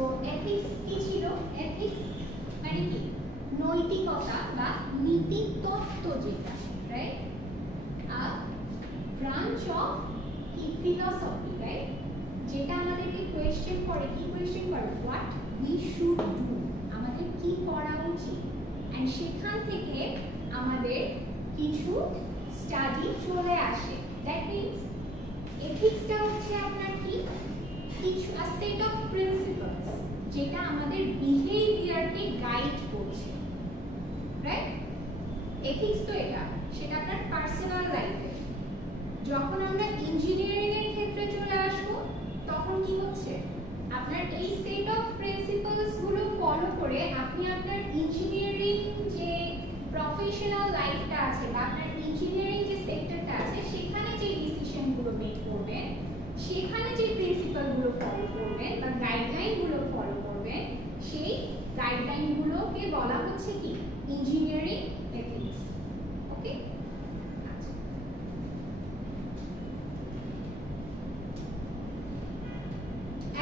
So ethics কি ছিল? Ethics মানে কি? নৈতিকতা বা নীতি তত্ত্ব, যেটা right, a branch of philosophy, right, যেটা আমাদেরকে কোয়েশ্চেন করে, কি কোয়েশ্চেন করে? হোয়াট উই শুড ডু, আমাদের কি করা উচিত, এন্ড সেখান থেকে আমাদের কিছু স্টাডি চলে আসে। দ্যাট মিন্স এথিক্সটা হচ্ছে আপনার কি? কিছু সেট অফ প্রিন্সিপলস যেটা আমাদের বিহেভিয়ারকে গাইড করছে, রাইট? এথিক্স তো এটা, সেটা আপনার পার্সোনাল লাইফে। যখন আমরা ইঞ্জিনিয়ারিং এর ক্ষেত্রে চলে আসবো, তখন কি হচ্ছে? আপনার এই সেট অফ প্রিন্সিপলস গুলো ফলো করে আপনি আপনার ইঞ্জিনিয়ারিং যে প্রফেশনাল লাইফটা আছে বা আপনার ইঞ্জিনিয়ারিং যে সেক্টরটা আছে, সেখানে যে ডিসিশন গুলো মেক করবেন, সেখানে যে প্রিন্সিপাল গুলো ফলো করবেন বা গাইডলাইন গুলো ফলো করবেন, সেই গাইডলাইন গুলোকে বলা হচ্ছে কি? Engineering ethics. ওকে, আচ্ছা,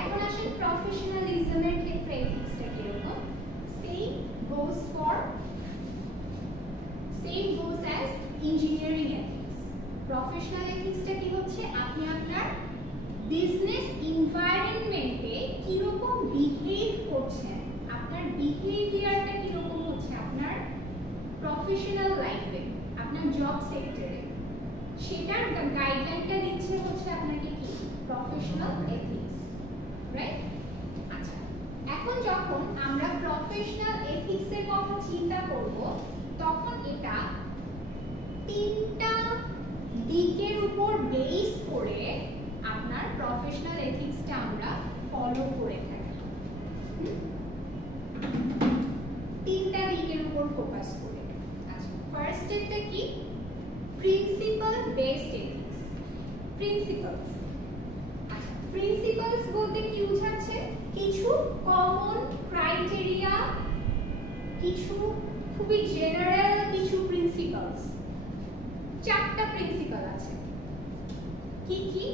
এখন আসেন প্রফেশনালিজমের ক্ষেত্রে এথিক্সটা কিরকম। Same goes as engineering ethics. Professional এথিক্সটা কি হচ্ছে? আপনি আপনার বিজনেস এনভায়রনমেন্টে কিরকম বিহেভ করছেন, আপনার বিহেভিয়ারটা কিরকম হচ্ছে আপনার প্রফেশনাল লাইফে, আপনার জব সেক্টরে, সেটার গাইডলাইনটা দিচ্ছে হচ্ছে আপনাকে কি? Professional ethics, right? আচ্ছা, এখন যখন আমরা প্রফেশনাল এথিক্সের কথা চিন্তা করব, তখন এটা তিনটা দিকের উপর বেস করে আপনার প্রফেশনাল এথিক্সটা আমরা ফলো করে থাকি। তিনটা দিকের উপর ফোকাস করে। আচ্ছা, ফার্স্ট স্টেপটা কি? Principal based ethics. প্রিন্সিপালস, আচ্ছা, প্রিন্সিপালস বলতে কি বোঝাচ্ছে? কিছু কমন ক্রাইটেরিয়া, কিছু খুবই জেনারেল কিছু প্রিন্সিপালস। চারটা প্রিন্সিপাল আছে। কি কি?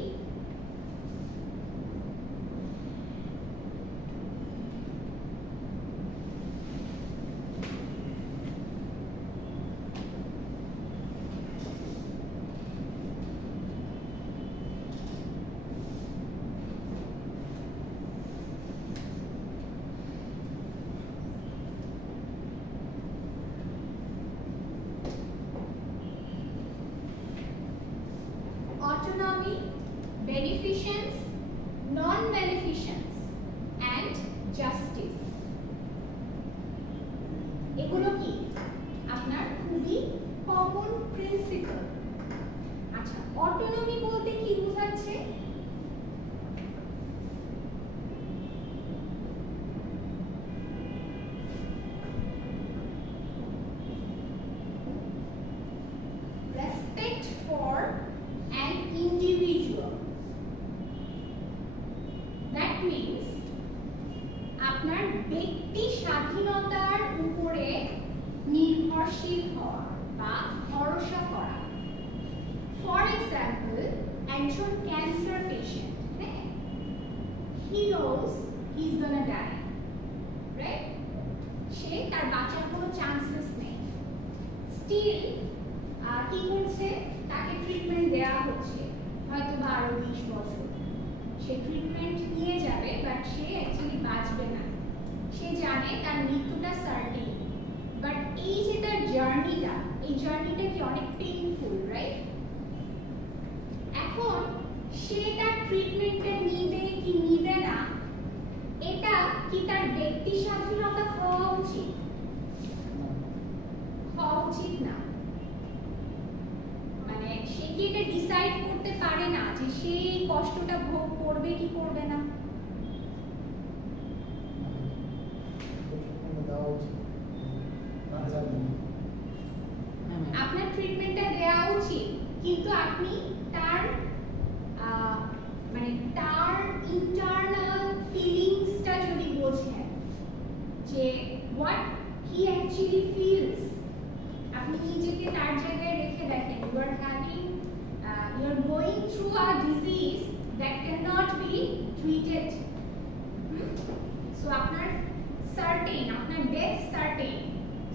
Autonomy, beneficence, non-beneficence, and justice. এগুলো কি? আপনার খুবই কমন প্রিন্সিপাল। আচ্ছা, অটোনমি বলতে কি বোঝাচ্ছে? Respect for an individual. That means আপনার ব্যক্তি স্বাধীনতার উপরে নির্ভরশীল হওয়া বা ভরসা করা। ফর এক্সাম্পল, একজন ক্যান্সার পেশেন্ট, হ্যাঁ, he knows he's gonna die, right? সে তার বাঁচার কোনো চান্সেস নেই, স্টিল কি করছে? তাকে ট্রিটমেন্ট দেওয়া হচ্ছে, হয়তো 12-20 বছর সে ট্রিটমেন্ট নিয়ে যাবে, বাট সে অ্যাকচুয়ালি বাঁচবে না। সে জানে তার মৃত্যুটা সার্টেন, বাট এই যে তার জার্নিটা, এই জার্নিটা কি অনেক পেইনফুল, রাইট? এখন সে তার ট্রিটমেন্টটা নিবে কি নিবে না, এটা কি তার ব্যক্তি স্বাধীনতা হওয়া উচিত? হওয়া উচিত না। মানে সে কি এটা ডিসাইড করতে পারে না যে সে এই কষ্টটা ভোগ করবে কি করবে না? আপনার ট্রিটমেন্টটা দেওয়া উচিত, কিন্তু আপনি তার মানে তার ইন্টারনাল ফিলিংসটা যদি বোঝেন, যে হোয়াট হি অ্যাকচুয়ালি ফিলস, আপনি নিজেকে তার জায়গায় রেখে দেখেন, you are going through a disease that can not be treated. So so আপনার সার্টেন, আপনার ডেথ সার্টেন,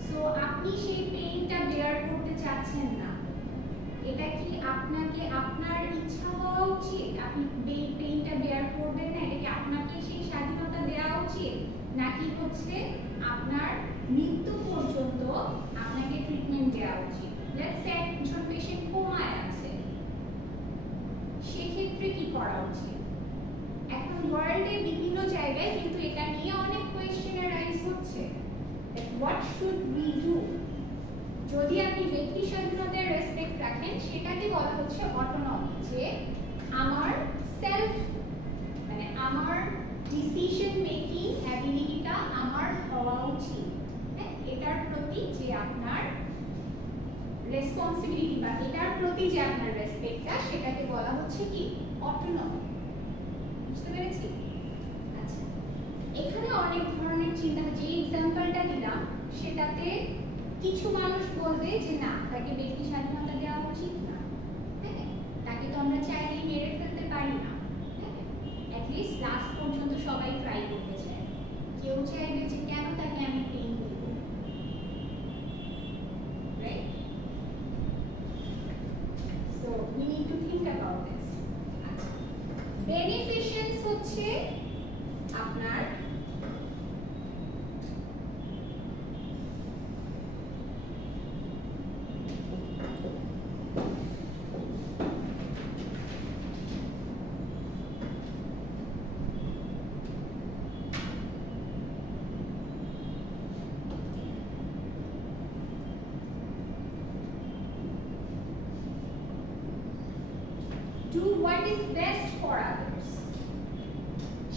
সো আপনি সেই পেইনটা বেয়ার করতে চাচ্ছেন না, এটা কি আপনাকে আপনার ইচ্ছা হওয়া উচিত? আপনি পেইনটা বেয়ার করবেন না, এটা কি আপনাকে সেই স্বাধীনতা দেওয়া উচিত, নাকি হচ্ছে আপনার মৃত্যু পর্যন্ত আপনাকে ট্রিটমেন্ট দেওয়া উচিত? লেটস সে একজন পেশেন্ট কোমায় আছে, সেক্ষেত্রে কি করা উচিত? এখন ওয়ার্ল্ডে বিভিন্ন জায়গায় কিন্তু এটা নিয়ে অনেক কোয়েশ্চেন রাইজ হচ্ছে, হোয়াট শুড উই ডু? যদি আপনি ব্যক্তি স্বাধীনতার রেসপেক্ট রাখেন, সেটাকে বলা হচ্ছে অটোনমি, যে আমার সেলফ মানে আমার ডিসিশন মেকিং অ্যাবিলিটিটা আমার হওয়া উচিত। হ্যাঁ, এটার প্রতি যে আপনার রেসপন্সিবিলিটি বা এটার প্রতি যে আপনার রেসপেক্টটা, সেটাকে বলা হচ্ছে কি অটোনমি। বুঝতে পেরেছি? আচ্ছা, এখানে অনেক ধরনের চিন্তা, যে এক্সাম্পলটা দিলাম সেটাতে কিছু মানুষ বলবে যে না, তাকে ব্যক্তি স্বাধীনতা দেওয়া উচিত না, হ্যাঁ, তাকে তো আমরা চাইলেই মেরে ফেলতে পারি না, হ্যাঁ, অ্যাটলিস্ট লাস্ট পর্যন্ত সবাই ট্রাই করতে চায়। কেউ চাইবে যে কেন তাকে আমি পেইন দেব, right? So we need to think about this. আচ্ছা, বেনিফিশিয়েন্স হচ্ছে আপনার do what is best for others,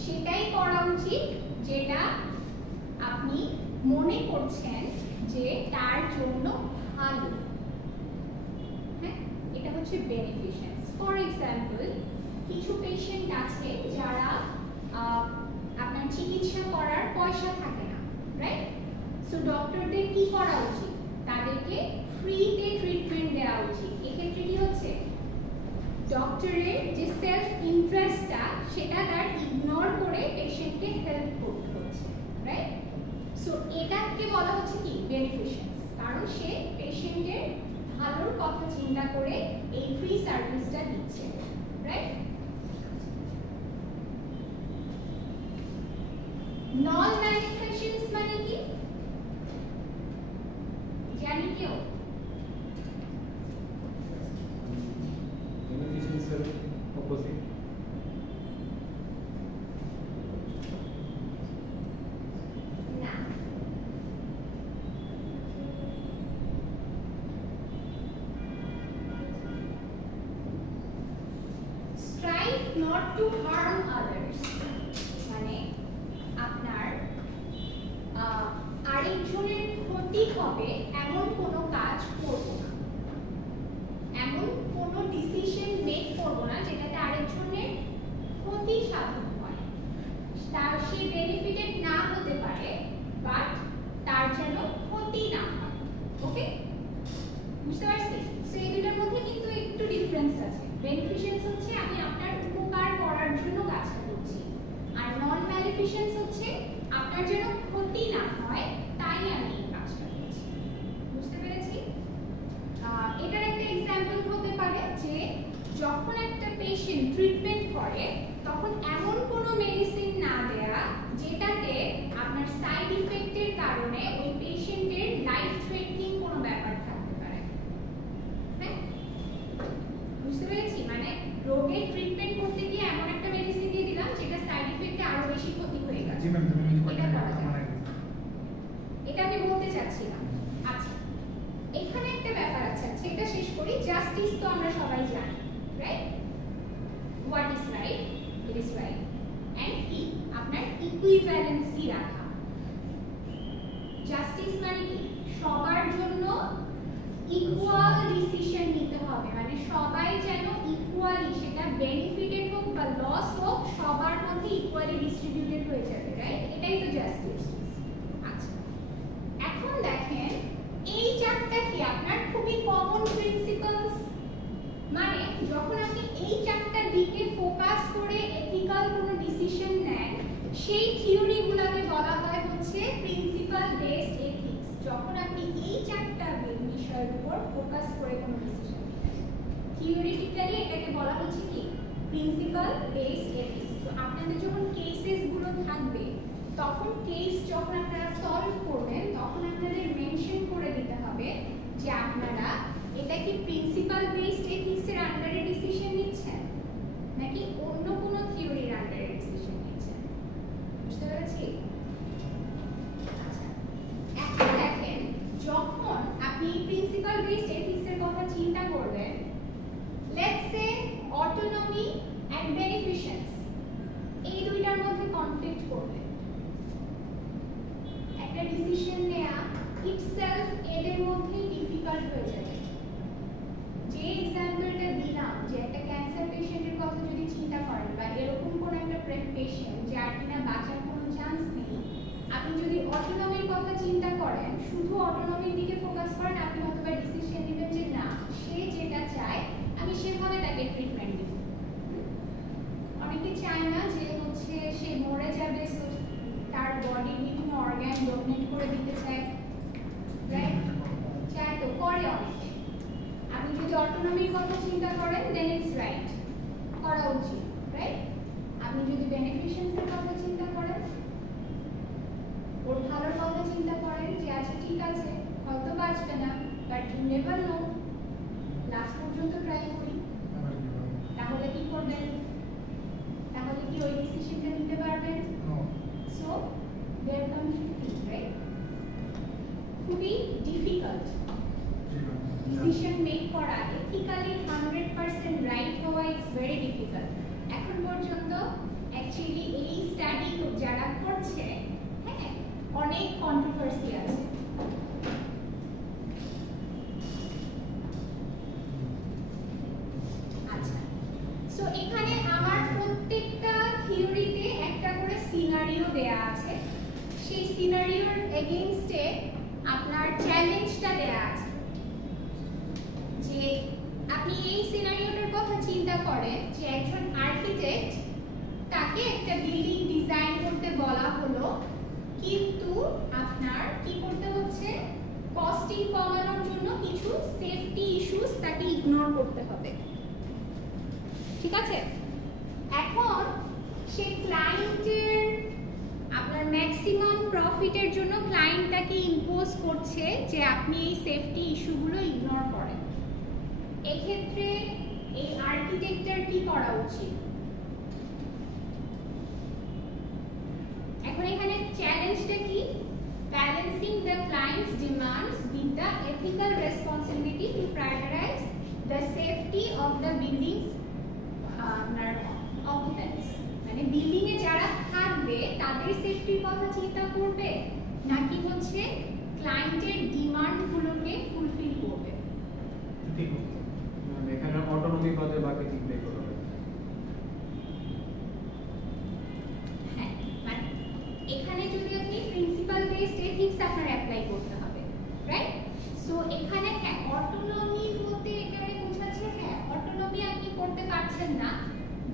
সেটাই করা উচিত যেটা আপনি মনে করছেন যে তার জন্য ভালো। হ্যাঁ, এটা হচ্ছে বেনিফিশিয়েন্স। ফর এক্সাম্পল, কিছু পেশেন্ট আছে যারা আপনার চিকিৎসা করার পয়সা থাকে না, রাইট? সো ডক্টরদের কি করা উচিত? তাদেরকে ফ্রিতে ট্রিটমেন্ট দেওয়া উচিত। এক্ষেত্রে কি হচ্ছে, ডক্টরের যে সেলফ ইন্টারেস্টটা সেটা তার ইগনোর করে পেশেন্টকে হেল্প করতে হচ্ছে, রাইট? সো এটাকে বলা হচ্ছে কি বেনিফিশিয়েন্স, কারণ সে পেশেন্টের ভালোর কথা চিন্তা করে এই ফ্রি সার্ভিসটা দিচ্ছে, রাইট? নন ম্যানিফেশনস মানে কি জানি কেউ? Opposite. না, strive not to harm others মানে আপনার আরেকজনের ক্ষতি হবে এমন কোনো কাজ করব না, এমন কোনো ডিসিশন মেক করব না যেটাতে আরেকজনের ক্ষতি সাধন হয়, তার সে বেনিফিটেড না হতে পারে বাট তার যেন ক্ষতি না হয়। ওকে, বুঝতে পারছি? সো এই দুটোর মধ্যে কিন্তু একটু ডিফারেন্স আছে। বেনিফিশিয়েন্স হচ্ছে আমি আপনার উপকার করার জন্য কাজটা করছি, আর নন ম্যালিফিশিয়েন্স হচ্ছে আপনার যেন ক্ষতি না হয় তাই আমি এই কাজটা করছি। বুঝতে পেরেছি? এটার একটা এক্সাম্পল হতে পারে যে যখন একটা পেশেন্ট ট্রিটমেন্ট করে তখন এমন কোনো মেডিসিন না দেয়া যেটাতে আপনার সাইড ইফেক্টের কারণে ওই পেশেন্টের লাইফ থ্রেটনিং কোনো ব্যাপার থাকতে পারে। হ্যাঁ, বুঝতে পেরেছি? মানে রোগের ট্রিটমেন্ট করতে গিয়ে এমন একটা মেডিসিন দিয়ে দিলাম যেটা সাইড ইফেক্টে আরো বেশি ক্ষতি হয়ে গেছে। জি ম্যাম, তুমি কি এটা করা যায়। এটা আমি বলতে চাচ্ছিলাম। আচ্ছা, এখানে একটা ব্যাপার আছে, সেটা শেষ করি। জাস্টিস তো আমরা সবাই জানি, right? What is right? It is right. And কি আপনার ইকুইভ্যালেন্সি রাখা। জাস্টিস মানে কি সবার জন্য ইকুয়াল ডিসিশন নিতে হবে, মানে সবাই যেন ইকুয়ালি, সেটা বেনিফিটেড হোক বা লস হোক, সবার মধ্যে ইকুয়ালি ডিস্ট্রিবিউটেড হয়ে যাবে, রাইট? এটাই তো জাস্টিস। আচ্ছা, এখন দেখেন এই চারটা কি আপনার খুবই কমন প্রিন্সিপালস, মানে যখন আপনি এই চারটা দিকে ফোকাস করে এথিক্যাল কোনো ডিসিশন নেন, সেই থিওরিগুলোকে উপর ফোকাস করে কোনো ডিসিশন নিতে হবে। থিওরিটিক্যালি এটাকে বলা হচ্ছে কি প্রিন্সিপাল বেসড এথিক্স। তো আপনাদের যখন কেসেস গুলো থাকবে তখন কেস যখন আপনারা সলভ করবেন তখন আপনাদের মেনশন করে দিতে হবে যে আপনারা এটা কি প্রিন্সিপাল বেসড এথিক্স এর আন্ডারে ডিসিশন নিচ্ছেন নাকি অন্য কোনো থিওরির আন্ডারে ডিসিশন নিচ্ছেন। বুঝতে পেরেছি? আচ্ছা, এখন দেখেন যখন আপনি প্রিন্সিপাল বেসড এথিক্স এর কথা চিন্তা করবেন, লেটস সে অটোনমি এন্ড বেনিফিশিয়েন্স এই দুইটার মধ্যে কনফ্লিক্ট করবে, একটা ডিসিশন নেওয়া ইটসেলফ এদের মধ্যে ডিফিকাল্ট হয়ে যাবে। যে এক্সাম্পলটা দিলাম যে একটা ক্যান্সার পেশেন্টের কথা যদি চিন্তা করেন বা এরকম কোন একটা পেশেন্ট যার কিনা বাঁচার কোনো চান্স নেই, আপনি যদি অটোনমির কথা চিন্তা করেন, শুধু অটোনমির দিকে ফোকাস করেন, আপনি হয়তো ডিসিশন নেবেন যে না সে যেটা চায় আমি সেভাবে তাকে ট্রিটমেন্ট দিব। অনেকে চায় না যে হচ্ছে সে মরে যাবে, তার বডির বিভিন্ন অর্গান ডোনেট করে দিতে চায়, রাইট? চায় তো, করে অনেকে। আপনি যদি অটোনমির কথা চিন্তা করেন দেন ইটস রাইট, করা উচিত, রাইট? আপনি যদি বেনিফিশিয়েন্সের কথা চিন্তা করেন, ওর ভালোর কথা চিন্তা করেন যে আচ্ছা ঠিক আছে হয়তো বাঁচবে না but you never know, last পর্যন্ত ট্রাই করি, তাহলে কি করবেন? তাহলে কি ওই ডিসিশনটা নিতে পারবেন? So they are conflicting, right? খুবই ডিফিকাল্ট ডিসিশন মেক করা, এথিক্যালি 100% রাইট হওয়া ইজ ভেরি ডিফিকাল্ট। এখন পর্যন্ত অ্যাকচুয়ালি এই স্টাডি যারা করছে, হ্যাঁ, অনেক কন্ট্রোভার্সি আছে। আচ্ছা, সো এখানে আমার প্রত্যেকটা থিওরিতে একটা করে সিনারিও দেয়া আছে, সেই সিনারিওর এগেইনস্টে আপনার চ্যালেঞ্জটা দেয়া আছে যে আপনি এই সিনারিওটার কথা চিন্তা করেন যে একজন আর্কিটেক্ট, তাকে একটা বিল্ডিং ডিজাইন করতে বলা হলো, কিন্তু আপনার কি করতে হচ্ছে, কস্টিং কমানোর জন্য কিছু সেফটি ইস্যুস তাকে ইগনোর করতে হবে, ঠিক আছে? এখন সে ক্লায়েন্টের আপনার ম্যাক্সিমাম প্রফিটের জন্য ক্লায়েন্টটাকে ইম্পোজ করছে যে আপনি এই সেফটি ইস্যুগুলো ইগনোর করেন। এক্ষেত্রে এই আর্কিটেক্টের কি করা উচিত? এখন এখানে চ্যালেঞ্জটা কি? Balancing the clients demands with the ethical responsibility to prioritise the safety of the buildings আপনার অকুপেন্টস, মানে বিল্ডিং এ যারা থাকবে তাদের সেফটির কথা চিন্তা করবে নাকি হচ্ছে ক্লায়েন্টের ডিমান্ড গুলোকে ফুলফিল করবে? ঠিক আছে, মানে এখানে অটোনমি বাদে বাকি তিনটে করা হবে। হ্যাঁ, মানে এখানে যদি আপনি প্রিন্সিপাল বেসড এথিক্স আপনার অ্যাপ্লাই করতে হবে, রাইট? সো এখানে হ্যাঁ অটোনমি বলতে এখানে বোঝাচ্ছে হ্যাঁ অটোনমি আপনি করতে পারছেন না,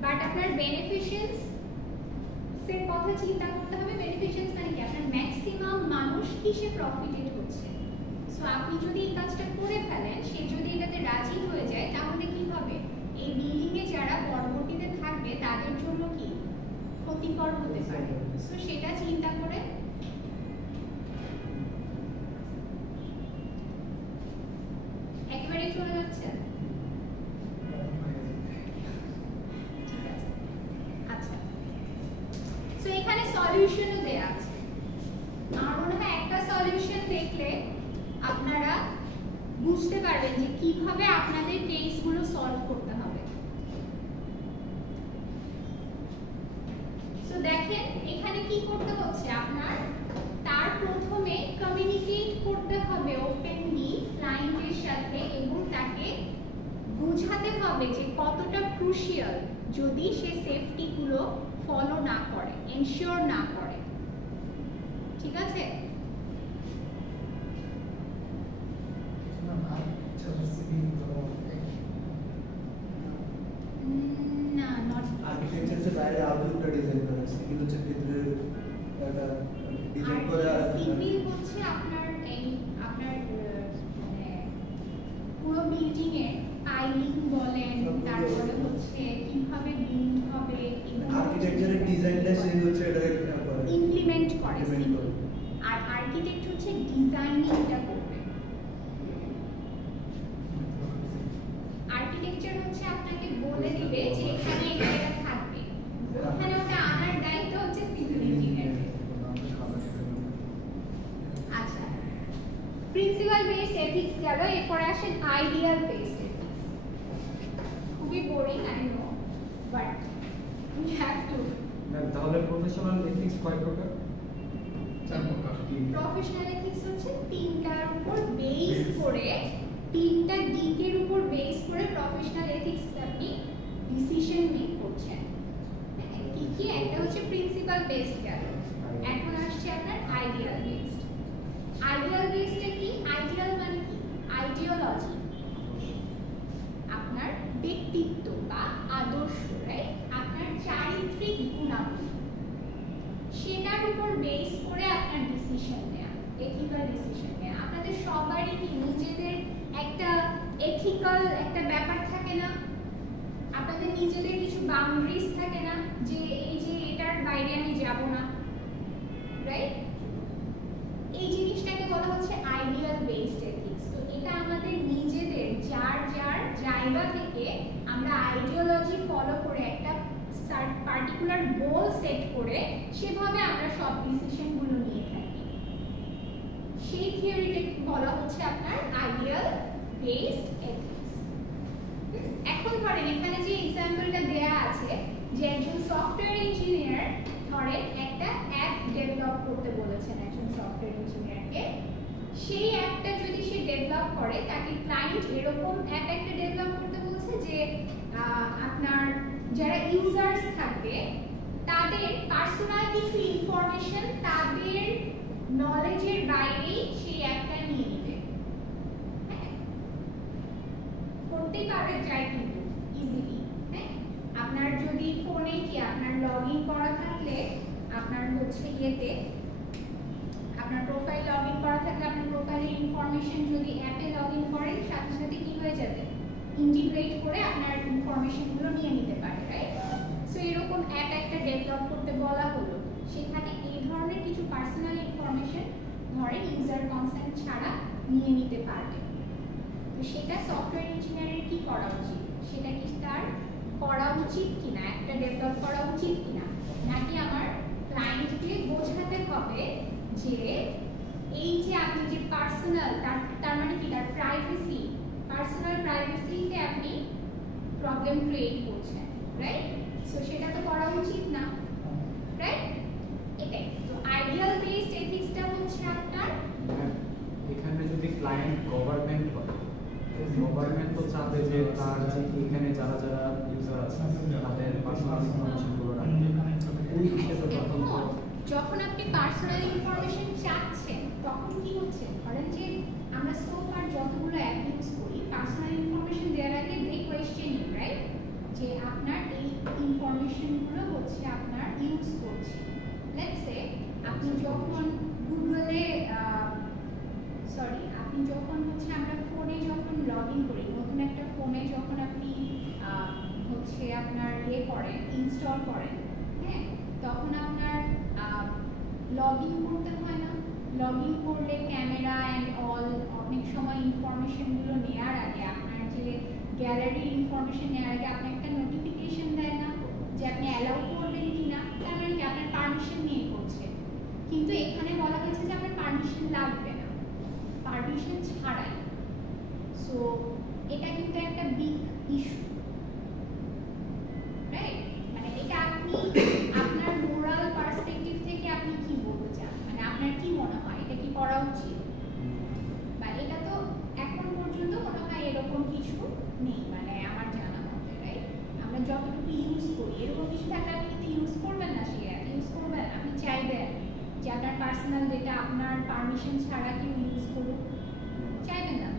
বাট আপনার বেনিফিশিয়েন্স এর কথা চিন্তা করতে হবে। বেনিফিশিয়েন্স মানে কি? আপনার ম্যাক্সিমাম মানুষ কিসে প্রফিটেড হচ্ছে। সো আপনি যদি এই কাজটা করে ফেলেন, সে যদি এটাতে রাজি হয়ে যায়, তাহলে কি হবে? এই বিল্ডিং এ যারা পরবর্তীতে থাকবে তাদের জন্য কি ক্ষতিকর হতে পারে। সো সেটা চিন্তা করে একেবারে চলে যাচ্ছে। ঠিক আছে, আচ্ছা, সো এখানে সলিউশনও দেয়া আছে। আমার মনে হয় একটা সলিউশন দেখলে আপনারা বুঝতে পারবেন যে কিভাবে আপনাদের কেসগুলো সলভ করতে হবে। সো দেখেন এখানে কি করতে হচ্ছে, আপনার তার প্রথমে কমিউনিকেট করতে হবে ওপেনলি ক্লায়েন্টের সাথে এবং তাকে বোঝাতে হবে যে কতটা ক্রুশিয়াল যদি সে সেফটি গুলো ফলো না করে, এনশিওর না করে, ঠিক আছে? না, নট আর্কিটেকচার से বাইরে আউটলুকটা ডিজাইন করা, সিভিল হচ্ছে ভিতরে একটা ডিজাইন করে, আর সিভিল হচ্ছে আপনার এই আপনার মানে ডিজাইনটা সেই হচ্ছে এটা ইমপ্লিমেন্ট করে Implement করে। আর আর্কিটেক্ট হচ্ছে ডিজাইনিংটা করবে। আর্কিটেকচার হচ্ছে আপনাকে বলে দিবে যে এখানে এটা থাকবে, ওখানে ওটা আনার দায়িত্ব হচ্ছে সিভিল ইঞ্জিনিয়ারের। আচ্ছা, প্রিন্সিপাল বেসড এথিক্স গেল, এরপরে আসেন আইডিয়াল বেসড এথিক্স। খুবই boring I know, but we have to. তাহলে প্রফেশনাল এথিক্স কয় প্রকার? প্রফেশনাল এথিক্স হচ্ছে তিনটার উপর বেস করে, তিনটা দিকের উপর বেস করে প্রফেশনাল এথিক্স আপনি ডিসিশন মেক করছেন। কি কি? একটা হচ্ছে প্রিন্সিপাল বেসড গেল, এখন আসছে আপনার আইডিয়াল বেসড। আইডিয়াল বেসডটা কি? আইডিয়াল মানে কি? আইডিওলজি, আপনার ব্যক্তিত্ব বা আদর্শ, রাইট? আপনার চারিত্রিক গুণাবলী, সেটার উপর বেস করে আপনার ডিসিশন নেওয়া, এথিক্যাল ডিসিশন নেওয়া। আপনাদের সবারই কি নিজেদের একটা এথিক্যাল একটা ব্যাপার থাকে না? আপনাদের নিজেদের কিছু বাউন্ডারিজ থাকে না, যে এই যে এটার বাইরে আমি যাব না, রাইট? এই জিনিসটাকে বলা হচ্ছে আইডিয়াল বেসড এথিক্স। তো এটা আমাদের নিজেদের যার যার জায়গা থেকে আমরা আইডিওলজি ফলো করে একটা পার্টিকুলার গোল সেট করে সেভাবে আমরা সব ডিসিশনগুলো নিয়ে থাকি। সেই থিওরিটাকে বলা হচ্ছে আপনার আইডিয়াল বেসড এথিক্স। এখন ধরেন এখানে যে এক্সাম্পলটা দেয়া আছে, যে একজন সফটওয়্যার ইঞ্জিনিয়ার ধরেন একটা অ্যাপ ডেভেলপ করতে বলেছেন একজন সফটওয়্যার ইঞ্জিনিয়ারকে। সেই অ্যাপটা যদি সে ডেভেলপ করে, তাকে ক্লায়েন্ট এরকম অ্যাপ একটা ডেভেলপ করতে বলছে যে আপনার যারা ইউজার্স থাকবে তাদের পার্সোনাল কিছু ইনফরমেশন তাদের নলেজের বাইরেই সেই অ্যাপটা নিয়ে নেবে। করতেই পারে যায় কিন্তু ইজিলি। হ্যাঁ, আপনার যদি ফোনে কি আপনার লগ ইন করা থাকলে, আপনার হচ্ছে ইয়েতে আপনার প্রোফাইল লগ ইন করা থাকলে, আপনার প্রোফাইলের ইনফরমেশন যদি অ্যাপে লগ ইন করেন, সাথে সাথে কি হয়ে যাবে? ইন্টিগ্রেট করে আপনার ইনফরমেশনগুলো নিয়ে নিতে পারে, রাইট? সো এরকম অ্যাপ একটা ডেভেলপ করতে বলা হলো, সেখানে এই ধরনের কিছু পার্সোনাল ইনফরমেশন ধরেন ইউজার কনসেন্ট ছাড়া নিয়ে নিতে পারবে। তো সেটা সফটওয়্যার ইঞ্জিনিয়ারের কি করা উচিত? সেটা কি তার করা উচিত কিনা, একটা ডেভেলপ করা উচিত কিনা, নাকি আমার ক্লায়েন্টকে বোঝাতে হবে যে এই যে আপনি যে পার্সোনাল, তার মানে কি তার প্রাইভেসি, পার্সোনাল প্রাইভেসিতে আপনি প্রবলেম ক্রিয়েট করছেন, রাইট? সো সেটা তো করা উচিত না, রাইট? এটাই তো আইডিয়াল বেসড এথিক্সটা হচ্ছে আপনার। এখানে যদি ক্লায়েন্ট গভর্নমেন্ট হয়, গভর্নমেন্ট তো চাবে যে তার যে এখানে যারা যারা ইউজার আছে তাদের পার্সোনাল ইনফরমেশনগুলো রাখবে। ওই হিসেবে যখন আপনি পার্সোনাল ইনফরমেশন চাচ্ছেন, তখন কি হচ্ছে? ধরেন যে আমরা সো ফার যতগুলো অ্যাপ ইউজ করি, পার্সোনাল ইনফরমেশন দেওয়ার আগে দে কোয়েশ্চেন ইউ, রাইট? যে আপনার এই ইনফরমেশনগুলো হচ্ছে আপনার ইউজ করছি। লেটস সে আপনি যখন গুগলে আপনি যখন হচ্ছে আমরা ফোনে যখন লগ ইন করি, নতুন একটা ফোনে যখন আপনি হচ্ছে আপনার ইয়ে করেন, ইনস্টল করেন, হ্যাঁ, তখন আপনার লগ ইন করতে হয় না? লগ ইন করলে ক্যামেরা অ্যান্ড অল অনেক সময় ইনফরমেশনগুলো নেওয়ার আগে, আপনার যে গ্যালারির ইনফরমেশন নেওয়ার আগে আপনার একটা নোটিফিকেশন দেয় না যে আপনি অ্যালাউ করবেন কিনা? তার মানে কি আপনার পারমিশন নিয়ে করছে। কিন্তু এখানে বলা হয়েছে যে আপনার পারমিশন লাগবে না, পারমিশন ছাড়াই। সো এটা কিন্তু একটা বিগ ইস্যু, রাইট? মানে এটা আপনি আপনার মোরাল পার্সপেক্টিভ থেকে আপনি কি বলতে চান, মানে আপনার কি মনে হয় এটা কি করা উচিত? বা এটা তো এখন পর্যন্ত মনে হয় এরকম কিছু নেই, মানে আমার জানা মতে, রাইট? আমরা যতটুকু ইউজ করি, এরকম কিছু থাকলে আপনি কিন্তু ইউজ করবেন না, সেই অ্যাপ ইউজ করবেন, আপনি চাইবেন যে আপনার পার্সোনাল ডেটা আপনার পারমিশন ছাড়া কেউ ইউজ করুক? চাইবেন না,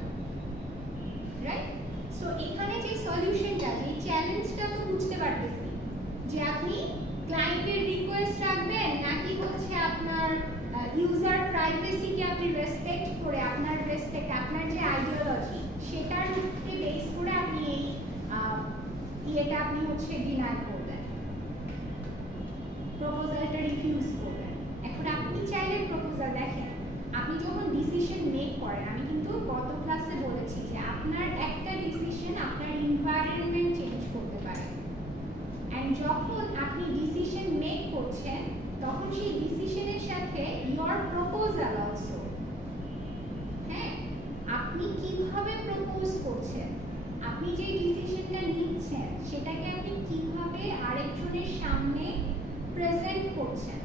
রাইট? সো এখানে যে সলিউশনটা, যে চ্যালেঞ্জটা তো বুঝতে পারতেছি যে আপনি ক্লায়েন্টের রিকোয়েস্ট রাখবেন, নাকি হচ্ছে আপনার ইউজার প্রাইভেসিকে আপনি রেসপেক্ট করে, আপনার রেসপেক্ট, আপনার যে আইডিওলজি সেটার উপরে বেস করে আপনি এই ইয়েটা আপনি হচ্ছে ডিনাই করবেন। প্রপোজালটা রিফিউজ করবেন। এখন আপনি চাইলে প্রপোজাল দেখেন, আপনি যখন ডিসিশন মেক করেন, আমি কিন্তু গত ক্লাসে বলেছি যে আপনার একটা ডিসিশন আপনার এনভায়রনমেন্ট চেঞ্জ করতে পারে। এন্ড যখন আপনি ডিসিশন মেক করছেন তখন সেই ডিসিশনের সাথে ইওর প্রপোজাল অলসো, হ্যাঁ, আপনি কিভাবে প্রপোজ করছেন, আপনি যে ডিসিশনটা নিচ্ছেন সেটাকে আপনি কিভাবে আরেকজনের সামনে প্রেজেন্ট করছেন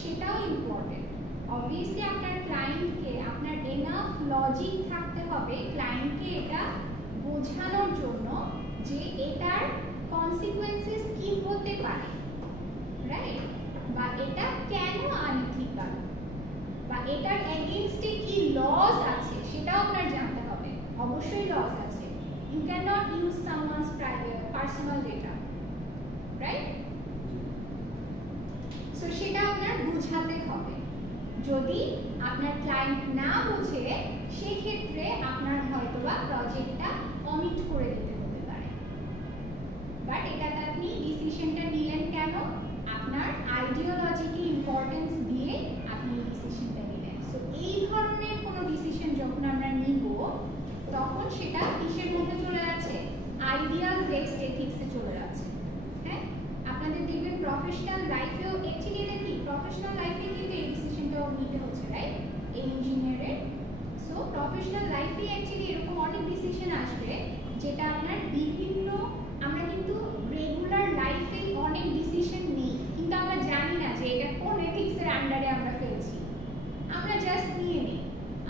সেটাও ইম্পর্টেন্ট। অবভিয়াসলি আপনার ক্লায়েন্টকে আপনার এনাফ লজিক থাকতে হবে ক্লায়েন্টকে এটা বোঝানোর জন্য যে এটার কনসিকুয়েন্সেস কি হতে পারে, রাইট? বা এটা কেন আনইথিক্যাল, বা এটার এগেইনস্টে কি লজ আছে সেটাও আপনার জানতে হবে। অবশ্যই লজ আছে, you can not use someone's private personal data, right? So সেটা আপনার বুঝাতে হবে। যদি আপনার ক্লায়েন্ট না বোঝে সেক্ষেত্রে আপনার হয়তোবা প্রজেক্টটা অমিট করে দিতে হতে পারে। বাট এটাতে আপনি ডিসিশনটা নিলেন কেন? আপনার আইডিওলজিকে ইম্পর্টেন্স দিয়ে আপনি ডিসিশনটা নিলেন। সো এই ধরনের কোনো ডিসিশন যখন আমরা নিব তখন সেটা কিসের মধ্যে চলে যাচ্ছে? আইডিয়াল বেসড এথিক্সে চলে যাচ্ছে। হ্যাঁ, আপনাদের দেখবেন প্রফেশনাল লাইফেও অ্যাকচুয়ালি এটা কি প্রফেশনাল লাইফে কিন্তু এই ডিসিশনটাও নিতে হচ্ছে, রাইট? এই ইঞ্জিনিয়ারের। সো প্রফেশনাল লাইফে অ্যাকচুয়ালি এরকম অনেক ডিসিশন আসবে যেটা আপনার বিভিন্ন, আমরা কিন্তু রেগুলার লাইফে অনেক ডিসিশন নিই কিন্তু আমরা জানি না যে এটা কোন এথিক্সের আন্ডারে আমরা ফেলছি, আমরা জাস্ট নিয়ে নিই।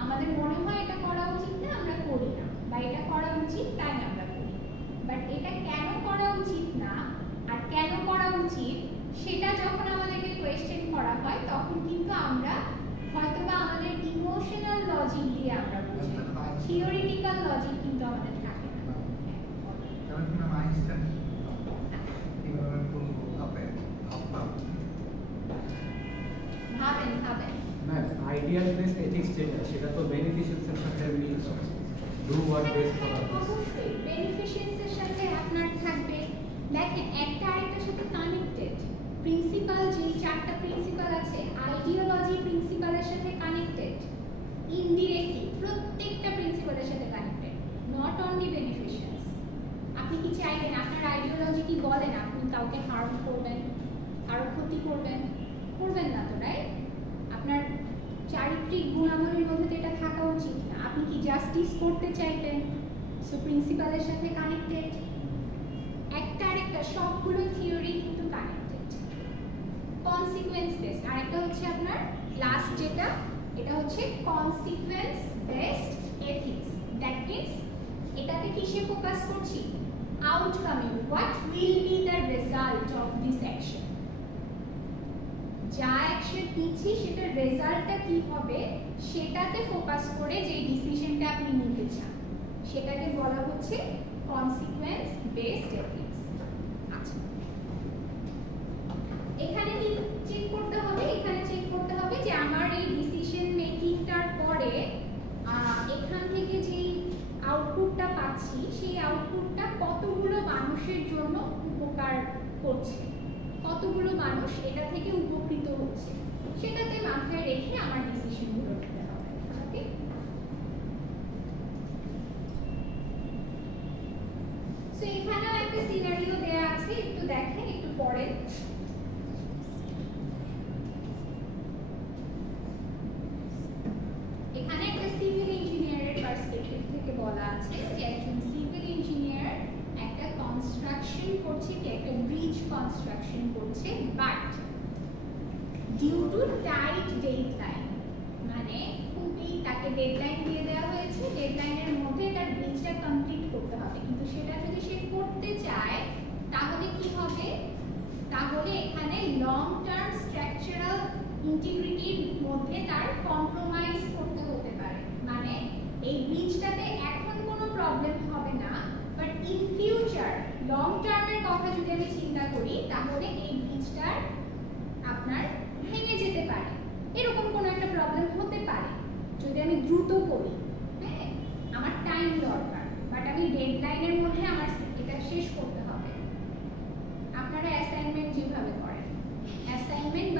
আমাদের মনে হয় এটা করা উচিত না, আমরা করি না, বা এটা করা উচিত তাই আমরা করি। বাট এটা কেন করা উচিত না আর কেন করা উচিত সেটা যখন আমাদেরকে কোয়েশ্চেন করা হয় তখন কিন্তু আমরা হয়তোবা আমাদের ইমোশনাল লজিক দিয়ে আমরা বুঝি, থিওরিটিক্যাল লজিক কিন্তু আমাদের থাকে না। ভাবেন ভাবেন ম্যাম, আইডিয়াল বেসড এথিক্স যেটা সেটা তো বেনিফিশিয়ালসের সাথে মিল করে। Do what best for others. অবশ্যই বেনিফিশিয়ালসের সাথে আপনার থাকবে। দেখেন একটা আরেকটার সাথে কানেক্টেড। প্রিন্সিপাল যে চারটা প্রিন্সিপাল আছে আইডিওলজি প্রিন্সিপালের সাথে কানেক্টেড, ইনডিরেক্টলি প্রত্যেকটা প্রিন্সিপালের সাথে কানেক্টেড, নট অনলি বেনিফিশিয়ালস। আপনি কি চাইবেন আপনার আইডিওলজি কি বলেন আপনি কাউকে হার্ম করবেন, কারো ক্ষতি করবেন? করবেন না তো, রাইট? আপনার চারিত্রিক গুণাবলীর মধ্যে তো এটা থাকা উচিত না। আপনি কি জাস্টিস করতে চাইবেন? সো প্রিন্সিপালের সাথে কানেক্টেড। একটা আরেকটা সবগুলো থিওরি কিন্তু কানেক্টেড। কনসিকুয়েন্স বেসড আরেকটা হচ্ছে আপনার লাস্ট যেটা, এটা হচ্ছে consequence based ethics. That means এটাতে কিসে ফোকাস করছি? আউটকামে, what will be the result of this action. যা অ্যাকশন নিচ্ছি সেটার রেজাল্টটা কি হবে সেটাতে ফোকাস করে যে ডিসিশনটা আপনি নিতে চান সেটাকে বলা হচ্ছে কনসিকুয়েন্স বেসড এথিক্স। আচ্ছা, এখানে কি চেক করতে হবে? এখানে চেক করতে হবে যে আমার এই ডিসিশন মেকিংটার পরে এখান থেকে যেই আউটপুটটা পাচ্ছি সেই আউটপুটটা কতগুলো মানুষের জন্য উপকার করছে, কতগুলো মানুষ এটা থেকে উপকৃত হচ্ছে সেটাতে মাথায় রেখে আমার ডিসিশনগুলো নিতে হবে। ওকে, সো এখানেও একটা সিনারিও দেয়া আছে, একটু দেখেন, একটু পড়েন। এখানে একটা সিভিল ইঞ্জিনিয়ারের পার্সপেক্টিভ থেকে বলা আছে যে একজন সিভিল ইঞ্জিনিয়ার একটা কনস্ট্রাকশন করছে, কি একটা ব্রিজ কনস্ট্রাকশন করছে, but due to tight deadline, মানে খুবই তাকে ডেডলাইন দিয়ে দেওয়া হয়েছে, ডেডলাইনের মধ্যে তার ব্রিজটা কমপ্লিট করতে হবে, কিন্তু সেটা যদি সে করতে চায় তাহলে কি হবে? তাহলে এখানে লং টার্ম স্ট্রাকচারাল ইন্টিগ্রিটির মধ্যে তার কম্প্রোমাইজ করতে হতে পারে। মানে এই ব্রিজটাতে এখন কোনো প্রবলেম হবে না, বাট ইন ফিউচার লং টার্মের কথা যদি আমি চিন্তা করি তাহলে এই ব্রিজটার আপনার ভেঙে যেতে পারে, এরকম কোনো একটা প্রবলেম হতে পারে যদি আমি দ্রুত করি। হ্যাঁ, আমার টাইম দরকার, বাট আমি ডেডলাইনের মধ্যে আমার এটা শেষ করতে হবে। আপনারা অ্যাসাইনমেন্ট যেভাবে করেন,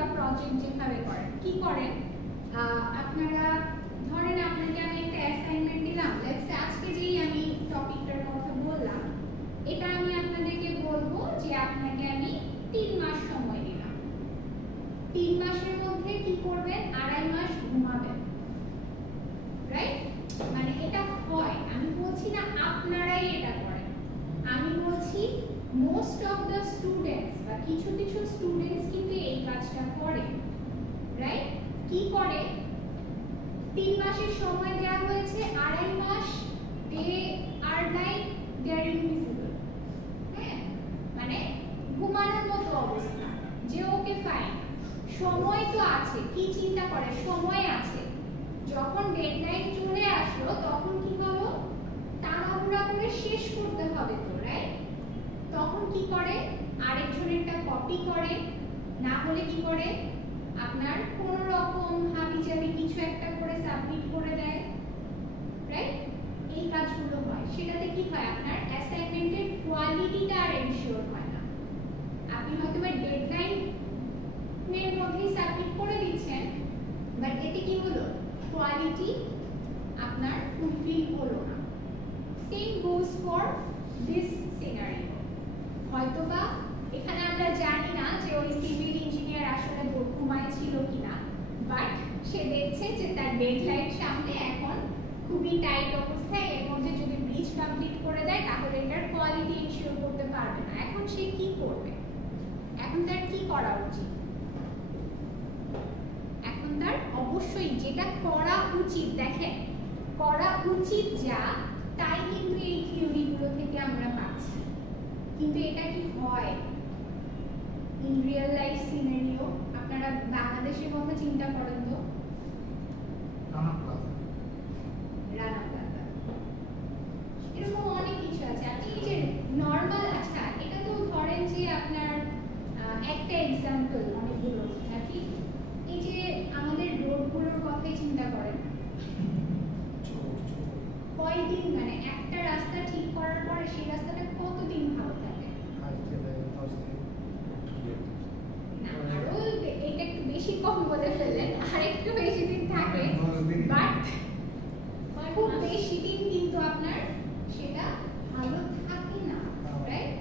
বা প্রজেক্ট যেভাবে করেন কি করেন আপনারা ধরেন আপনাকে আমি একটা অ্যাসাইনমেন্ট দিলাম, লেটস সে আজকে যেই আমি টপিকটার কথা বললাম এটা আমি আপনাদেরকে বলবো যে আপনাকে আমি 3 মাস সময় দিলাম। 3 মাসের মধ্যে কি করবেন? 2.5 মাস ঘুমাবেন, রাইট? মানে এটা হয়, আমি বলছি না আপনারাই এটা করেন, আমি বলছি মোস্ট অফ দ্য স্টুডেন্টস বা কিছু কিছু স্টুডেন্টস কিন্তু এই কাজটা করে, রাইট? কি করে? 3 মাসের সময় দেওয়া হয়েছে, 2.5 মাস দে আর লাইক দে আর ইনভিজিবল, হ্যাঁ, মানে ঘুমানোর মতো অবস্থা যে ওকে ফাইন, সময় তো আছে, কি চিন্তা করে সময় আছে, যখন ডেডলাইন চলে আসলো তখন কি হলো? তাড়াহুড়া করে শেষ করতে হবে তো, রাইট? তখন কি করে? আরেকজনেরটা কপি করে, না হলে কি করে আপনার কোন রকম হাবিজাবি কিছু একটা করে সাবমিট করে দেয়, রাইট? এই কাজগুলো হয়, সেটাতে কি হয়? আপনার অ্যাসাইনমেন্টের কোয়ালিটিটা আর এনশিওর হয় না। আপনি হয়তো ডেডলাইন এর মধ্যেই সাবমিট করে দিচ্ছেন, বাট এতে কি হলো? কোয়ালিটি আপনার ফুলফিল হলো না। Same goes for this scenario. হয়তোবা এখানে আমরা জানি না যে ওই সিভিল ইঞ্জিনিয়ার আসলে ঘুমাইছিল কিনা, বাট সে দেখছে যে তার ডেডলাইন সামনে, এখন খুবই টাইট অবস্থায়, এর মধ্যে যদি ব্রিজ কমপ্লিট করে দেয় তাহলে এটার কোয়ালিটি এনশিওর করতে পারবে না। এখন সে কি করবে? এখন তার কি করা উচিত? এখন তার অবশ্যই যেটা করা উচিত, দেখেন করা উচিত যা, তাই কিন্তু এই থিওরিগুলো থেকে আমরা পাচ্ছি, কিন্তু এটা কি হয় ইন রিয়েল লাইফ সিনারিও? আপনারা বাংলাদেশের কথা চিন্তা করেন তো, রানা প্লাজা এরকম অনেক কিছু আছে। আপনি এই যে নর্মাল, আচ্ছা এটা তো ধরেন যে আপনার একটা এক্সাম্পল অনেকগুলো নাকি, এই যে আমাদের রোডগুলোর কথাই চিন্তা করেন, কয়দিন মানে একটা রাস্তা ঠিক করার পরে সেই রাস্তাটা কতদিন ভালো থাকে? না, আরো এটা একটু বেশি কম বলে ফেললেন, আর একটু বেশি দিন থাকে, বাট খুব বেশি দিন কিন্তু আপনার সেটা ভালো থাকে না, রাইট?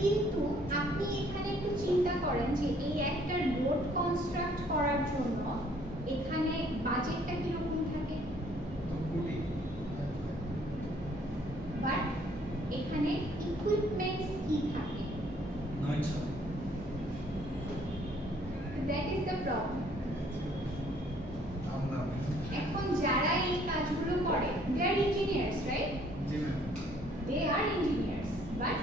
কিন্তু আপনি এখানে একটু চিন্তা করেন যে এই একটা রোড কনস্ট্রাক্ট করার জন্য এখানে বাজেটটা কিরকম থাকে, বাট এখানে ইকুইপমেন্টস কি থাকে? That is the problem. এখন যারা এই কাজগুলো করে they are engineers, right? They are engineers, but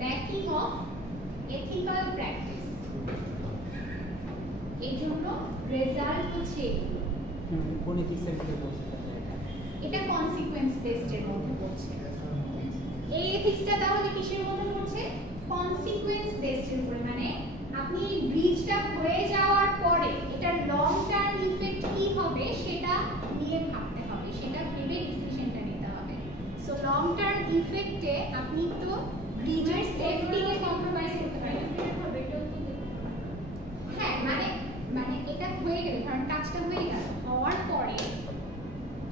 lacking of ethical practice, এই জন্য রেজাল্ট হচ্ছে এগুলো। কোন এথিক্সের ক্ষেত্রে বলতে এটা কনসিকোয়েন্স বেসড এর মধ্যে পড়ছে। এই এথিক্সটা তাহলে কিসের মধ্যে পড়ছে? কনসিকোয়েন্স বেসড এর উপরে, মানে আপনি ব্রিজটা হয়ে যাওয়ার পরে এটা লং টার্ম ইফেক্ট কি হবে সেটা নিয়ে ভাবতে হবে, সেটা ভেবে ডিসিশনটা নিতে হবে। সো লং টার্ম ইফেক্টে আপনি তো ব্রিজের সেফটিকে কম্প্রোমাইজ করতে পারেন। হ্যাঁ, মানে এটা হয়ে গেলে, কারণ কাজটা হয়ে গেল, হওয়ার পরে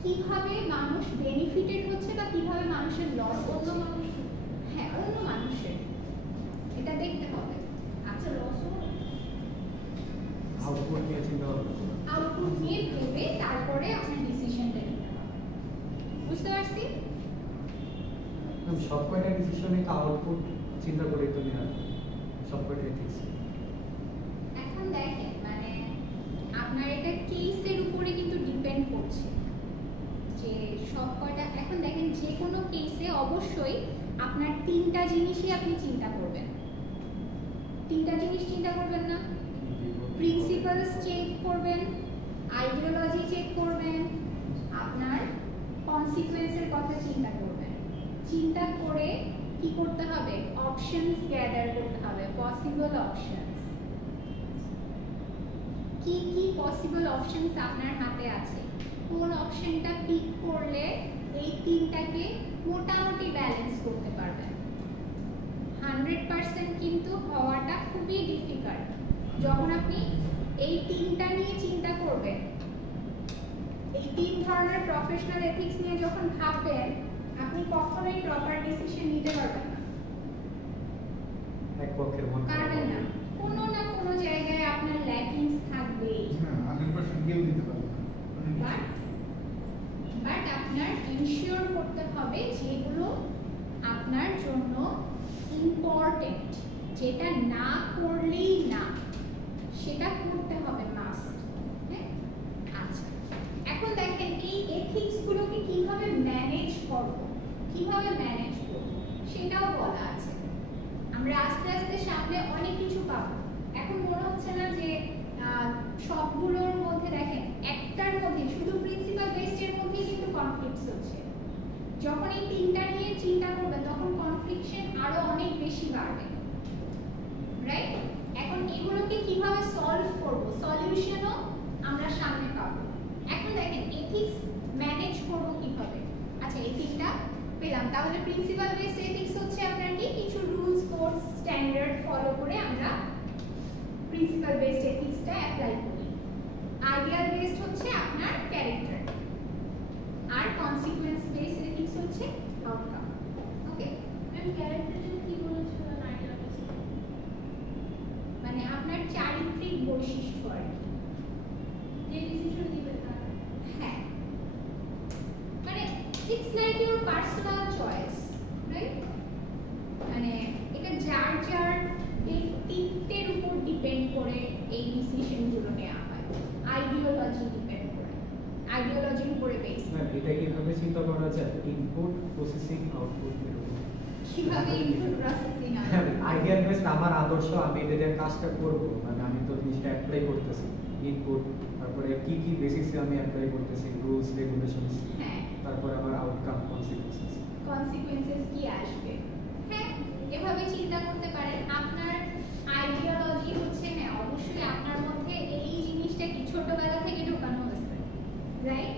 কিভাবে মানুষ বেনিফিটেড হচ্ছে বা কিভাবে মানুষের লস হচ্ছে, হ্যাঁ অন্য মানুষের, এটা দেখতে হবে। আচ্ছা, লস আউটপুট নিয়ে চিন্তা করতে হবে, আউটপুট নিয়ে ভেবে তারপরে আপনার ডিসিশনটা নিতে হবে। বুঝতে পারছি? সব কয়টা ডিসিশনে তো আউটপুট চিন্তা করে তো নেওয়া, সব কয়টা এথিক্স। এখন দেখেন মানে আপনার এটা কেসের উপরে কিন্তু ডিপেন্ড করছে যে সব কয়টা। এখন দেখেন যে কোনো কেসে অবশ্যই আপনার 3টা জিনিসই আপনি চিন্তা করবেন। 3টা জিনিস চিন্তা করবেন না? প্রিন্সিপালস চেক করবেন, আইডিওলজি চেক করবেন, আপনার কনসিকোয়েন্সের কথা চিন্তা করবেন। চিন্তা করে কি করতে হবে? অপশনস গ্যাদার করতে হবে, পসিবল অপশনস। কি কি পসিবল অপশনস আপনার হাতে আছে, কোন অপশনটা পিক করলে এই 3টাকে মোটামুটি ব্যালেন্স করতে পারবেন। 100% কিন্তু হওয়াটা খুবই ডিফিকাল্ট। যখন আপনি এই তিনটা নিয়ে চিন্তা করবেন, এই তিন ধরনের প্রফেশনাল এথিক্স নিয়ে যখন ভাববেন, আপনি কখনোই প্রপার ডিসিশন নিতে পারবেন না। এক পক্ষের মত পারবেন না, কোনো না কোনো জায়গায় আপনার ল্যাকিংস থাকবেই। হ্যাঁ 100% কেউ দিতে পারবে না। বাট আপনার ইনশিওর করতে হবে যেগুলো আপনার জন্য ইম্পর্টেন্ট, যেটা না করলেই না, সেটা করতে হবে মাস্ট। আচ্ছা, এখন দেখেন এই এথিক্স গুলোকে কিভাবে ম্যানেজ করব, কিভাবে ম্যানেজ করব সেটাও বলা আছে। আমরা আস্তে আস্তে সামনে অনেক কিছু পাবো। এখন মনে হচ্ছে না যে সবগুলোর মধ্যে দেখেন একটার মধ্যে শুধু প্রিন্সিপাল বেসড মধ্যেই কিন্তু কনফ্লিক্টস হচ্ছে। যখন এই তিনটা নিয়ে চিন্তা করবে তখন কনফ্লিকশন আরো অনেক বেশি বাড়বে, রাইট? এখন এগুলোকে কিভাবে সলভ করব, সলিউশনও আমরা সামনে পাবো। এখন দেখেন এথিক্স ম্যানেজ করব কিভাবে। আচ্ছা, এই তিনটা পেলাম, তাহলে প্রিন্সিপাল বেসড এথিক্স হচ্ছে আপনার কি কিছু রুলস কোডস স্ট্যান্ডার্ড ফলো করে আমরা প্রিন্সিপাল বেসড এথিক্সটা অ্যাপ্লাই করি। আইডিয়াল বেসড হচ্ছে আপনার ক্যারেক্টার, আর কনসিকুয়েন্স বেসড এথিক্স হচ্ছে আউটকাম। ওকে, আমি ক্যারেক্টারটা কি বলেছো না আইডিয়া বেসড? মানে আপনার চারিত্রিক বৈশিষ্ট্য আর কি, যে ডিসিশন দিবে তার। হ্যাঁ, মানে it's like your personal choice, right? মানে এটা যার যার ব্যক্তিত্বের উপর ডিপেন্ড করে এই ডিসিশনগুলো নেওয়া হয়, আইডিওলজি ডিপেন্ড করে, আইডিওলজির উপরে বেস। এটা কিভাবে চিন্তা করা যায়? ইনপুট প্রসেসিং আউটপুট কিভাবে ইনপুট প্রসেসিং আইডিয়াল বেসড আমার আদর্শ, আমি এদের কাজটা করব, মানে আমি তো জিনিসটা অ্যাপ্লাই করতেছি, ইনপুট, তারপরে কি কি বেসিসে আমি অ্যাপ্লাই করতেছি, রুলস রেগুলেশনস, হ্যাঁ, তারপরে আমার আউটকাম কনসিকুয়েন্সেস। কনসিকুয়েন্সেস কি আসবে। হ্যাঁ, এভাবে চিন্তা করতে পারেন। আপনার আইডিওলজি হচ্ছে, হ্যাঁ অবশ্যই আপনার মধ্যে এই জিনিসটা কি ছোটবেলা থেকে ঢোকানো হয়েছে, রাইট?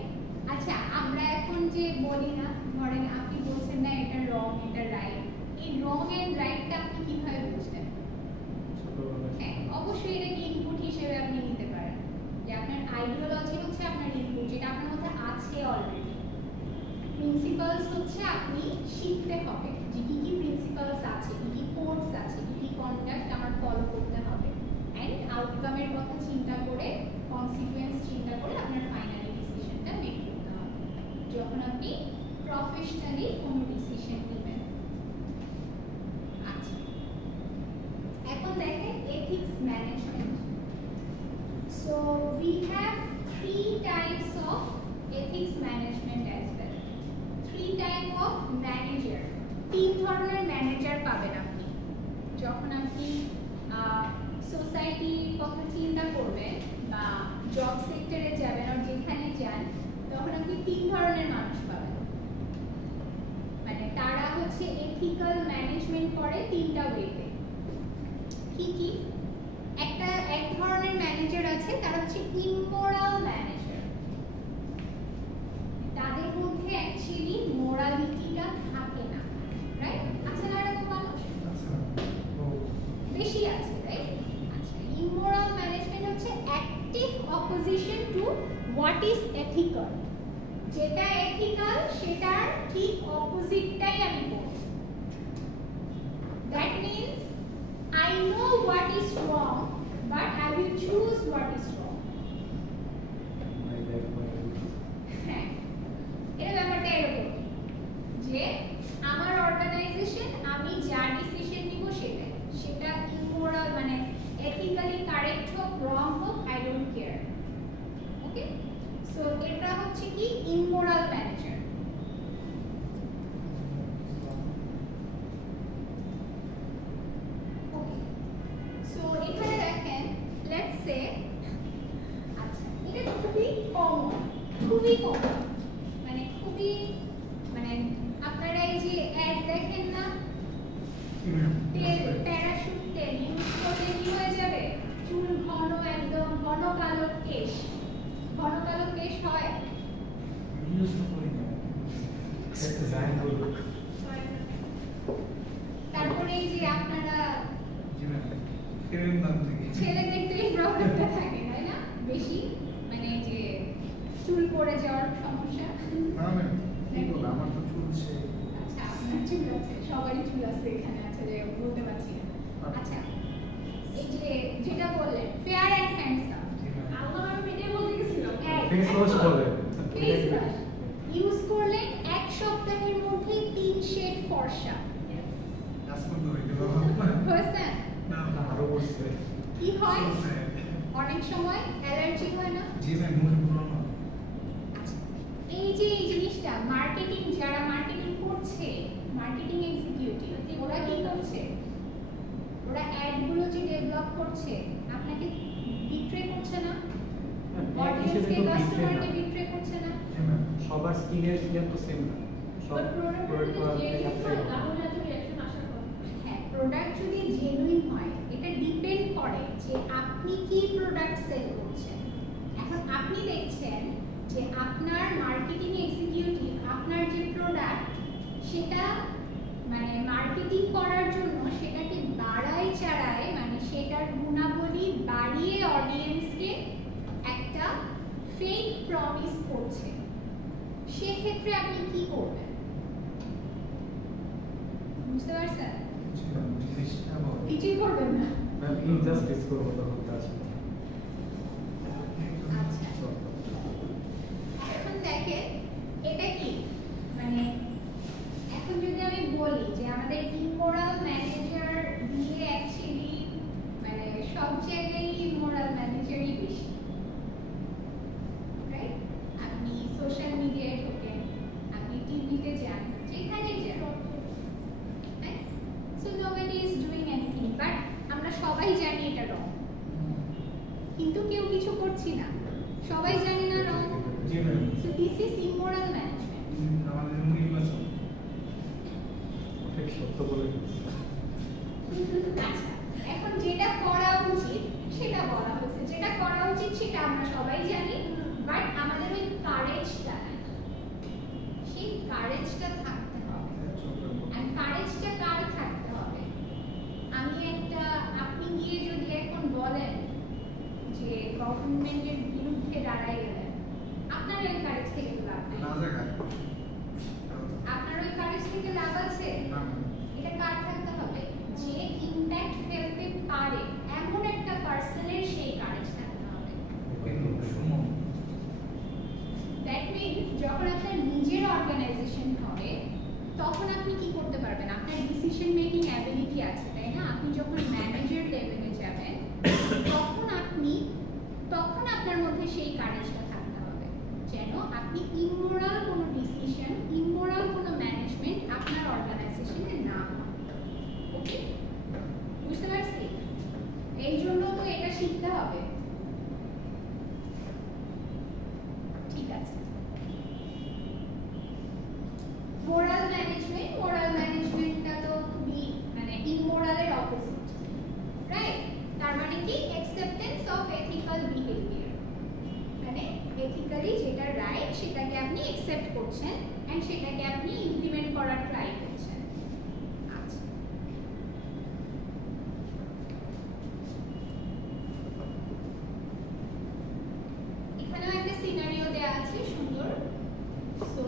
আচ্ছা, আমরা এখন যে বলি না, ধরেন আপনি বলছেন না এটা রং এটা রাইট, এই রং এন্ড রাইটটা আপনি কিভাবে বুঝলেন? হ্যাঁ, অবশ্যই এটাকে ইনপুট হিসেবে আপনি নিতে পারেন, যে আপনার আইডিওলজি হচ্ছে আপনার ইনপুট, যেটা আপনার মধ্যে আছে অলরেডি। প্রিন্সিপালস হচ্ছে আপনি শিখতে হবে যে কি কি প্রিন্সিপালস আছে, কি কি কোডস আছে, কি কি কন্ডাক্ট আমার ফলো করতে হবে, এন্ড আউটকামের কথা চিন্তা করে, কনসিকুয়েন্স চিন্তা করে আপনার ফাইনালি ডিসিশনটা মেক করতে হবে যখন আপনি প্রফেশনালি কোনো ডিসিশন নেবেন। আচ্ছা, এখন দেখেন ethics management. So we have 3 types of ethics management as well. 3 type of manager, 3 ধরনের ম্যানেজার পাবেন আপনি যখন আপনি সোসাইটির কথা চিন্তা করবেন বা জব সেক্টরে যাবেন, আর যেখানে যান তখন আপনি 3 ধরনের মানুষ পাবেন। মানে তারা হচ্ছে এথিক্যাল ম্যানেজমেন্ট করে 3টা ওয়েতে। কি কি? এক ধরনের ম্যানেজার আছে, তারা হচ্ছে ইমোরাল ম্যানেজার। তাদের মধ্যে অ্যাকচুয়ালি মোরালিটিটা থাকে না, রাইট? আছে না এরকম মানুষ? আচ্ছা তো বেশি আছে, রাইট? আচ্ছা, ইমোরাল ম্যানেজমেন্ট হচ্ছে active opposition two what is ethical. যেটা এথিক্যাল সেটার ঠিক অপোজিটটাই আমি করব। That means I know what is wrong, but I will choose what is wrong. হ্যাঁ, এর ব্যাপারটা এরকম যে আমার অর্গানাইজেশন, আমি যা ডিসিশন নিব সেটা ইমোরাল, মানে এথিক্যালি কারেক্ট হোক রং হোক, I don't care. Okay, so এটা হচ্ছে কি ইমোরাল ম্যানেজার। সো এখানে দেখেন, লেটস সে, আচ্ছা এটা খুবই কমন, মানে খুবই, মানে আপনারা এই যে অ্যাড দেখেন না, তেল, প্যারাশুট তেল ইউজ করলে কি হয়ে যাবে? চুল ঘন, একদম ঘন কালো কেশ, ঘন কালো কেশ হয়। ইউজ তো করি না। তারপরে এই যে আপনারা জি ম্যাম, এর নাম থেকে ছেলে দেখতেই সমস্যা? ম্যাম কি বল আমার তো চলছে আচ্ছা, আপনার চুল আছে, সবারই চুল আছে এখানে। আচ্ছা, যে বলতে পারছি না। আচ্ছা, এই যে যেটা বললেন ফেয়ার অ্যান্ড হ্যান্ডসাম, আল্লাহ আমি এটাই বলতে গেছিলাম। ফেস ওয়াশ বলে ফেস ওয়াশ ইউজ করলেন এক সপ্তাহের মধ্যে 3 শেড ফর্সা কাজ করতে হইতে পারবো হয়েছে। না আরো বসছে কি হয় অনেক সময় অ্যালার্জি হয় না? জি ম্যাম মুখে বলো না আচ্ছা, এই যে এই জিনিসটা মার্কেটিং, যারা মার্কেটিং করছে, মার্কেটিং এক্সিকিউটিভ, ওরা কি করছে? ওরা অ্যাডগুলো যে ডেভেলপ করছে আপনাকে বিট্রে করছে না? অডিয়েন্সকে, কাস্টমারকে বিট্রে করছে না? জি ম্যাম সবার স্কিনের ইয়ার তো সেম না, সব বাট প্রোডাক্ট প্রোডাক্ট তো যদি জেনুইন অ্যাপ্লাই হয় তাহলে এত রিঅ্যাকশন আসার কথা। হ্যাঁ, প্রোডাক্ট যদি জেনুইন হয় এটা ডিপেন্ড করে যে আপনি কি প্রোডাক্ট সেল করছেন। এখন আপনি দেখছেন যে আপনার মার্কেটিং এক্সিকিউটিভ আপনার যে প্রোডাক্ট সেটা মানে মার্কেটিং করার জন্য সেটাকে বাড়ায় চাড়ায়, মানে সেটার গুণাবলী বাড়িয়ে অডিয়েন্সকে একটা ফেক প্রমিস করছে। সেক্ষেত্রে আপনি কি করবেন? বুঝতে পারছেন? জি ম্যাম জিনিসটা বল কিছুই করবেন না। ম্যাম ইনজাস্টিস করবো তখন কাজ আচ্ছা, এখন দেখেন এটা কি, মানে এখন যদি আমি বলি যে আমাদের ইমোরাল ম্যানেজার দিয়ে অ্যাকচুয়ালি মানে সব জায়গায় ইমোরাল ম্যানেজারই বেশি, রাইট? আপনি সোশ্যাল মিডিয়ায় ঢোকেন, আপনি টিভিতে যান, যেখানেই যান, right? So nobody is doing anything, but আমরা সবাই জানি এটা রং, কিন্তু কেউ কিছু করছি না। সবাই জানি না রং। জি ma'am So this is immoral management. আমাদের নির্বাচন ঠিক সত্য বলে দিচ্ছি। আচ্ছা, এখন যেটা করা উচিত সেটা বলা হচ্ছে, যেটা করা উচিত সেটা আমরা সবাই জানি, বাট আমাদের ওই কারেজটা নাই, সেই কারেজটা থাকতে হবে। আর কারেজটা কার থাকতে হবে? আপনি গিয়ে যদি এখন বলেন যে গভর্নমেন্টের বিরুদ্ধে দাঁড়াই গেলেন, আপনার ওই কারেজ থেকে তো লাভ নেই। না জায়গায় আপনার ওই কারেজ থেকে লাভ আছে? না এটা কার থাকতে হবে? যে ইমপ্যাক্ট ফেলতে পারে এমন একটা পার্সনের সেই কারেজ থাকতে হবে। কিন্তু শুনুন দ্যাট মিন্স যখন আপনার নিজের অর্গানাইজেশন হবে তখন আপনি কি করতে পারবেন? আপনার ডিসিশন মেকিং অ্যাবিলিটি আছে, তাই না? আপনি যখন ম্যানেজার লেভেলে যাবেন তখন আপনার মধ্যে সেই কারেজটা থাকতে হবে যেন আপনি ইমোরাল কোনো ডিসিশন, ইমোরাল কোনো ম্যানেজমেন্ট আপনার অর্গানাইজেশনে না হয়। ওকে, বুঝতে পারছি? এই জন্য তো এটা শিখতে হবে। ঠিক আছে, মোরাল ম্যানেজমেন্টটা তো খুবই মানে ইমোরালের অপোজিট, রাইট? তার মানে কি অ্যাকসেপ্টেন্স অফ এথিক্যাল বিহেভিয়ার, মানে এথিক্যালি যেটা রাইট সেটাকে আপনি অ্যাকসেপ্ট করছেন এন্ড সেটাকে আপনি ইমপ্লিমেন্ট করার ট্রাই করছেন। আচ্ছা, এখানেও একটা সিনারিও দেয়া আছে সুন্দর। সো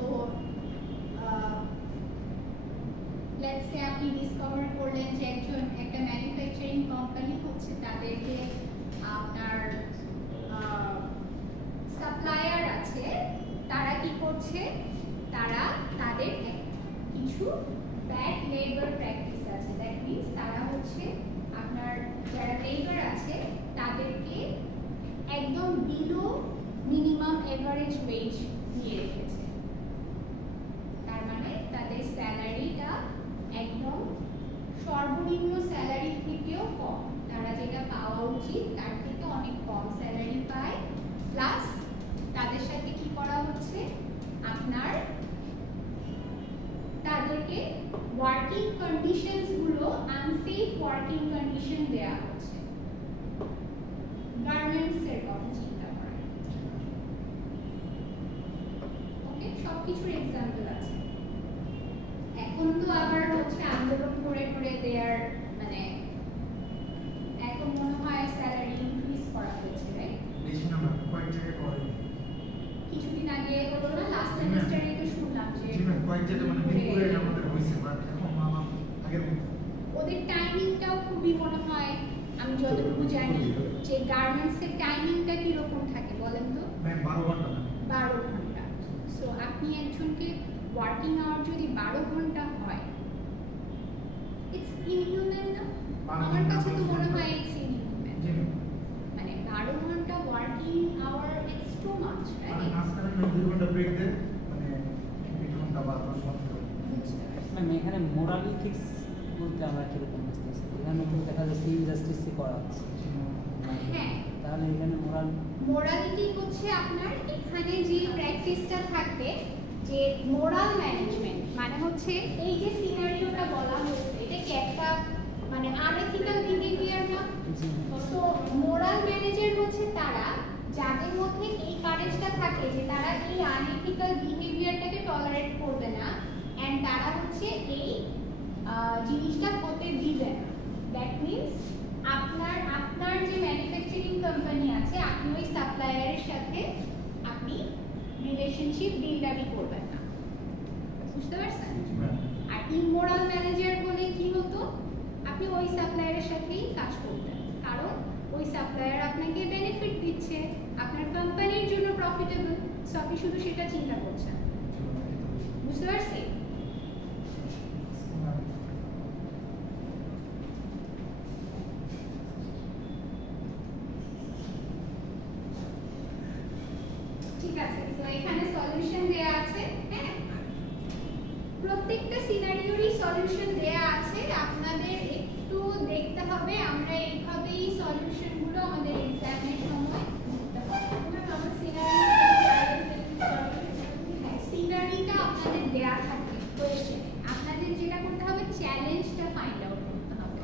লেটস সে আপনি ডিসকভার করলেন যে একটা ম্যানুফ্যাকচারিং কোম্পানি হচ্ছে তাদেরকে আপনার সাপ্লায়ার আছে, তারা কি করছে? তারা তাদের কিছু ব্যাড লেবার প্র্যাকটিস আছে। দ্যাট মিন্স তারা হচ্ছে আপনার যারা লেবার আছে তাদেরকে একদম বিলো মিনিমাম এভারেজ ওয়েজ দিয়ে রেখেছে। তার মানে তাদের স্যালারিটা একদম সর্বনিম্ন স্যালারি থেকেও কম, তারা যেটা পাওয়া উচিত তার থেকে অনেক কম স্যালারি পায়। প্লাস তাদের সাথে কি করা হচ্ছে? আপনার তাদেরকে ওয়ার্কিং কন্ডিশনস গুলো আনসেফ ওয়ার্কিং কন্ডিশন দেয়া হচ্ছে। গার্মেন্টস এর কথা চিন্তা করেন। ওকে, সবকিছুর এক্সাম্পল আছে। এখন তো আবার হচ্ছে আন্দোলন করে করে দেয়ার মানে এখন মনে হয় স্যালারি ইনক্রিজ করা হয়েছে, রাইট? বেশি না ম্যাম কয়েক জায়গায় করেনি কিছুদিন আগে হলো না, লাস্ট সেমিস্টারে তো শুনলাম যে কয়েকটা মানে মিরপুরে আমাদের হয়েছে বাট এখন আমার আগের মতো ওদের টাইমিংটাও খুবই মনে হয়, আমি যতটুকু জানি যে গার্মেন্টসের টাইমিংটা কিরকম থাকে বলেন তো? ম্যাম 12 ঘন্টা 12 ঘন্টা। সো আপনি একজনকে ওয়ার্কিং আওয়ার যদি 12 ঘন্টা হয়, ইটস ইনহিউম্যান না? আমার কাছে তো মনে হয় ইটস ইনহিউম্যান। জি মানে 12 ঘন্টা working hour it's too much, মানে রাইট? মাঝখানে 2 ঘন্টা ব্রেক দেয় মানে 1 ঘন্টা বা 10 ঘন্টা ম্যাম এখানে মোরালিটিক্স বলতে আমরা কিরকম বুঝতেছি? এখানে তো দেখা যাচ্ছে ইনজাস্টিসই করা হচ্ছে। হ্যাঁ, তাহলে এখানে মোরালিটি হচ্ছে আপনার এখানে যে প্র্যাকটিসটা থাকবে, যে মোরাল ম্যানেজমেন্ট মানে হচ্ছে এই যে সিনারিওটা বলা হয়েছে, এটা কি একটা মানে আনএথিক্যাল বিহেভিয়ার না? তো মোরাল ম্যানেজার হচ্ছে তারা যাদের মধ্যে এই কারেজটা থাকে যে তারা এই আনএথিক্যাল বিহেভিয়ারটাকে টলারেট করবে না, এন্ড তারা হচ্ছে এই জিনিসটা হতে দিবে না। দ্যাট মিন্স আপনার যে ম্যানুফ্যাকচারিং কোম্পানি আছে, আপনি ওই সাপ্লায়ারের সাথে আপনি রিলেশনশিপ বিল্ডআপই করবেন না। বুঝতে পারছেন? আর ইমোরাল ম্যানেজার বলে কি হতো, আপনি ওই সাপ্লায়ারের সাথেই কাজ করতেন, কারণ ওই সাপ্লায়ার আপনাকে বেনিফিট দিচ্ছে, আপনার কোম্পানির জন্য প্রফিটেবল, সো আপনি শুধু সেটা চিন্তা করছেন। বুঝতে পারছি? ঠিক আছে, তো এখানে সলিউশন দেয়া আছে। হ্যাঁ, প্রত্যেকটা সিনারিওরই সলিউশন দেয়া আছে, আপনাদের একটু দেখতে হবে। আমরা এইভাবেই সলিউশনগুলো আমাদের এক্সামের সময় দিতে হবে। আমার সিনারিটা আপনাদের দেয়া থাকে কোয়েশ্চেনে, আপনাদের যেটা করতে হবে চ্যালেঞ্জটা ফাইন্ড আউট করতে হবে,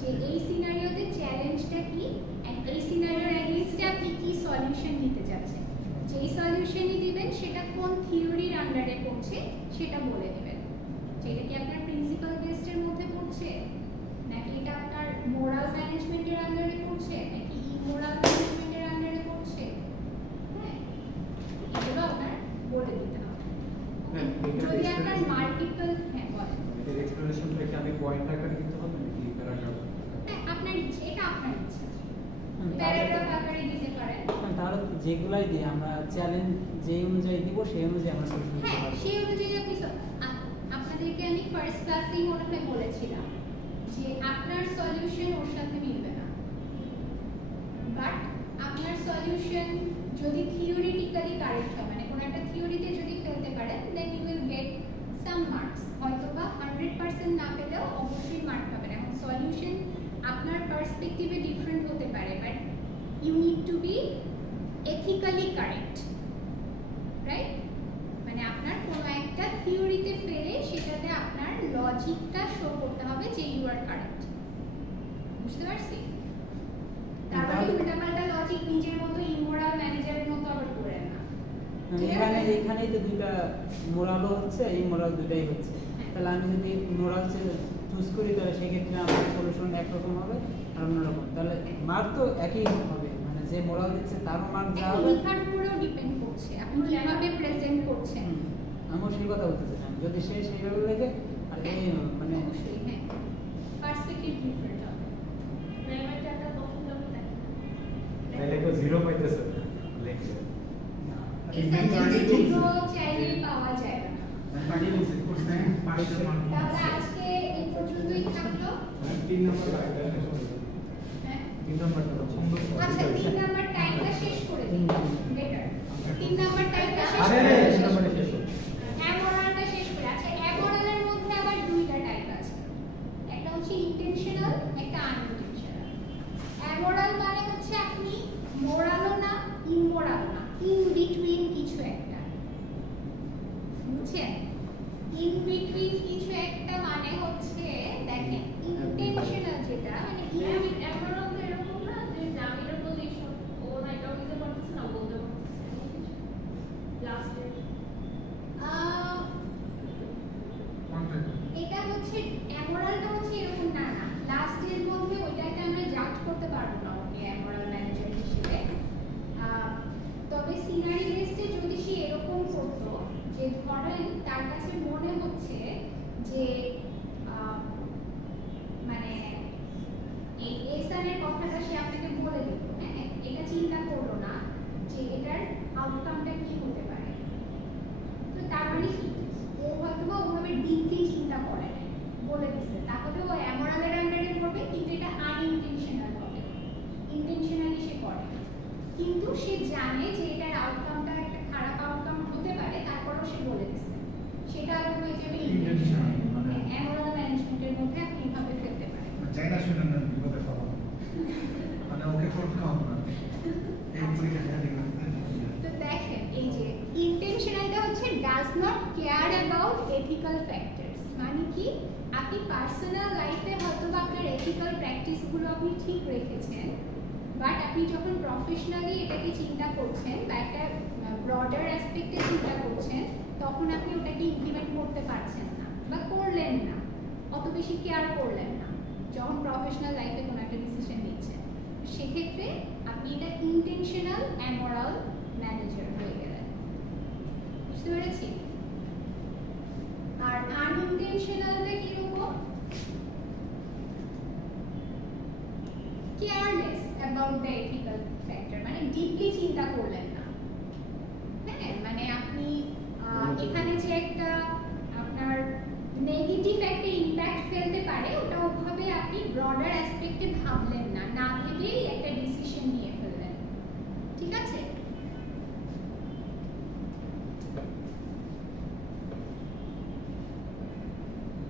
যে এই সিনারিওতে চ্যালেঞ্জটা কি, এন্ড এই সিনারিওর এগেইনস্টে আপনি কি সলিউশন দিতে যাচ্ছেন। যেই সলিউশনই দিবেন সেটা কোন থিওরির আন্ডারে পড়ছে সেটা বলে দিবেন, যেটা কি আপনার প্রিন্সিপাল বেসডের মধ্যে পড়ছে, নাকি এটা আপনার মোরাল ম্যানেজমেন্টের আন্ডারে পড়ছে, নাকি ইমোরাল ম্যানেজমেন্টের আন্ডারে পড়ছে। হ্যাঁ, এগুলো আপনার বলে দিতে হবে। হ্যাঁ, এটা যদি আপনার explanation- মাল্টিপল, হ্যাঁ বলেন। এটার এক্সপ্লেনেশনটা কি আমি পয়েন্ট আকারে দিতে হবে নাকি প্যারাগ্রাফ? হ্যাঁ, আপনার ইচ্ছে, এটা আপনার ইচ্ছে। প্যারাগ্রাফ আকারে দিতে পারেন। তাহলে যেগুলাই দিই আমরা চ্যালেঞ্জ যেই অনুযায়ী দিব সেই অনুযায়ী আমরা সলিউশন দিতে হ্যাঁ, পারবো। সেই অনুযায়ী আপনি আপনাদেরকে আমি ফার্স্ট ক্লাসেই মনে হয় বলেছিলাম যে আপনার সলিউশন ওর সাথে মিলবে না, বাট আপনার সলিউশন যদি থিওরিটিক্যালি কারেক্ট হয়, মানে কোনো একটা থিওরিতে যদি ফেলতে পারেন, then you will get some marks. হয়তোবা 100% না পেলেও অবশ্যই মার্ক পাবেন। এখন সলিউশন আপনার পার্সপেক্টিভে ডিফারেন্ট হতে পারে, but you need to be ethically correct, right? মানে আপনার কোনো একটা থিওরিতে ফেলে সেটাতে আপনার লজিকটা শো করতে হবে যে ইউ আর কারেক্ট। বুঝতে পারছি? তারপরে উল্টাপাল্টা লজিক নিজের মতো ইমোরাল ম্যানেজারের মতো আবার করেন না। এখানেই তো দুইটা মোরালও হচ্ছে, এই মোরাল দুটাই হচ্ছে। তাহলে আমি যদি মোরাল চুজ করি তাহলে সেক্ষেত্রে আমার সলিউশন একরকম হবে আর অন্যরকম, তাহলে মার্ক তো একই হবে, মানে যে মোরাল দিচ্ছে তারও মার্ক যা এখন হবে। লেখার উপরেও ডিপেন্ড করছে আপনি কিভাবে প্রেজেন্ট করছেন। আমিও সেই কথা বলতে চাইছিলাম, যদি সে সেইভাবে লেখে আর এই মানে অবশ্যই, হ্যাঁ, পার্সপেক্টিভ ডিফারেন্ট হবে। ম্যামের একটা পছন্দ করতে তাহলে তো জিরো পাইতেছে লেখছে। জিরো চাইলেই পাওয়া যায় না। বাকি বলছে কোর্সে 500 মার্ক তাহলে আজকে এই পর্যন্তই থাকলো। 3 নম্বর হ্যাঁ, 3 নাম্বারটা তো আচ্ছা 3 নাম্বার টাইমটা শেষ করে দিন, বেটার। 3 নাম্বার টাইমটা শেষ আরে করে রে, দিন। 3 নাম্বারটা শেষ হোক। অ্যামোরালটা শেষ করে। আচ্ছা, অ্যামোরালের মধ্যে আবার দুইটা টাইপ আছে, একটা হচ্ছে ইন্টেনশনাল, একটা আনইনটেনশনাল। অ্যামোরাল মানে হচ্ছে আপনি মোরালও না ইমোরাল না, ইন বিটুইন কিছু একটা, বুঝছেন? ইন বিটুইন কিছু একটা মানে হচ্ছে দেখেন ইন্টেনশনাল যেটা মানে আমি এমনও তো এরকম না যে জামিনের পজিশন ও না এটাও দিতে পারতেছে না বলতে পারতেছে লাস্টে এটা হচ্ছে অ্যামোরালটা হচ্ছে এরকম না, লাস্টের মধ্যে ওইটাকে আমরা জাজ করতে পারবো না ওকে অ্যামোরাল ম্যানেজার হিসেবে। তবে সিনারি বেসডে যদি সে যে ধরেন তার কাছে মনে হচ্ছে যে মানে এই এসআর এর কথাটা সে আপনাকে বলে দিল, হ্যাঁ, এটা চিন্তা করলো না যে এটার আউটকামটা কি হতে পারে। তো তার মানে কি, ও হয়তো ওভাবে ডিপলি চিন্তা করে নাই, বলে দিচ্ছে, তাহলে ও অ্যামোরালের আন্ডারে করবে, কিন্তু এটা আনইনটেনশনাল হবে, ইন্টেনশনালি সে করে না। কিন্তু সে জানে যে এটার আউটকামটা একটা খারাপ আউটকাম হতে পারে, তারপরও সে বলে দিচ্ছে, সেটা আবার হয়ে যাবে ইন্টেনশনাল। মানে অ্যামোরাল ম্যানেজমেন্টের মধ্যে আপনি এভাবে ফেলতে পারেন। চাইনা শুনে না বিপদে ফেলা মানে ওকে করতে হবে না এই পরীক্ষা তো দেখেন এই যে ইন্টেনশনালটা হচ্ছে does not care about ethical factors, মানে কি আপনি পার্সোনাল লাইফে হয়তো বা আপনার এথিক্যাল প্র্যাকটিসগুলো আপনি ঠিক রেখেছেন, বাট আপনি যখন প্রফেশনালি এটাকে চিন্তা করছেন বা একটা ব্রডার অ্যাসপেক্টে চিন্তা করছেন, তখন আপনি ওটাকে ইমপ্লিমেন্ট করতে পারছেন না বা করলেন না, অত বেশি কেয়ার করলেন না যখন প্রফেশনাল লাইফে কোনো একটা ডিসিশন নিচ্ছেন। সেক্ষেত্রে আপনি এটা ইন্টেনশনাল অ্যামোরাল ম্যানেজার হয়ে গেলেন। বুঝতে পেরেছি? আর আনইনটেনশনালটা কিরকম? Careless about the ethical factor, মানে ডিপলি চিন্তা করলেন না। হ্যাঁ, মানে আপনি এখানে যে একটা আপনার নেগেটিভ একটা ইমপ্যাক্ট ফেলতে পারে, ওটা ওভাবে আপনি ব্রডার অ্যাসপেক্টে ভাবলেন না, না ভেবেই একটা ডিসিশন নিয়ে ফেললেন। ঠিক আছে?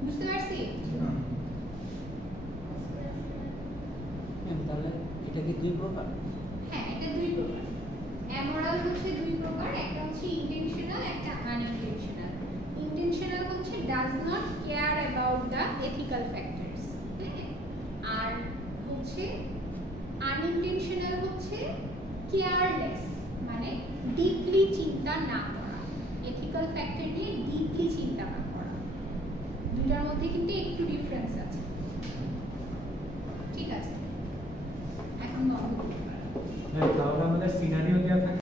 বুঝতে পারছি? তাহলে এটা কি দুই প্রকার? হ্যাঁ, এটা দুই প্রকার। অ্যামোরাল হচ্ছে দুই প্রকার, একটা হচ্ছে ইন্টেনশনাল, একটা আনইনটেনশনাল। ইন্টেনশনাল হচ্ছে does not care about the ethical factors, আর হচ্ছে আনইনটেনশনাল হচ্ছে কেয়ারলেস, মানে ডিপলি চিন্তা না করা, এথিক্যাল ফ্যাক্টর নিয়ে ডিপলি চিন্তা না করা। দুটার মধ্যে কিন্তু একটু ডিফারেন্স আছে। ঠিক আছে, এখন বন্ধ করতে পারো। হ্যাঁ, তাহলে আমাদের সিনারিও দেওয়া থাকে।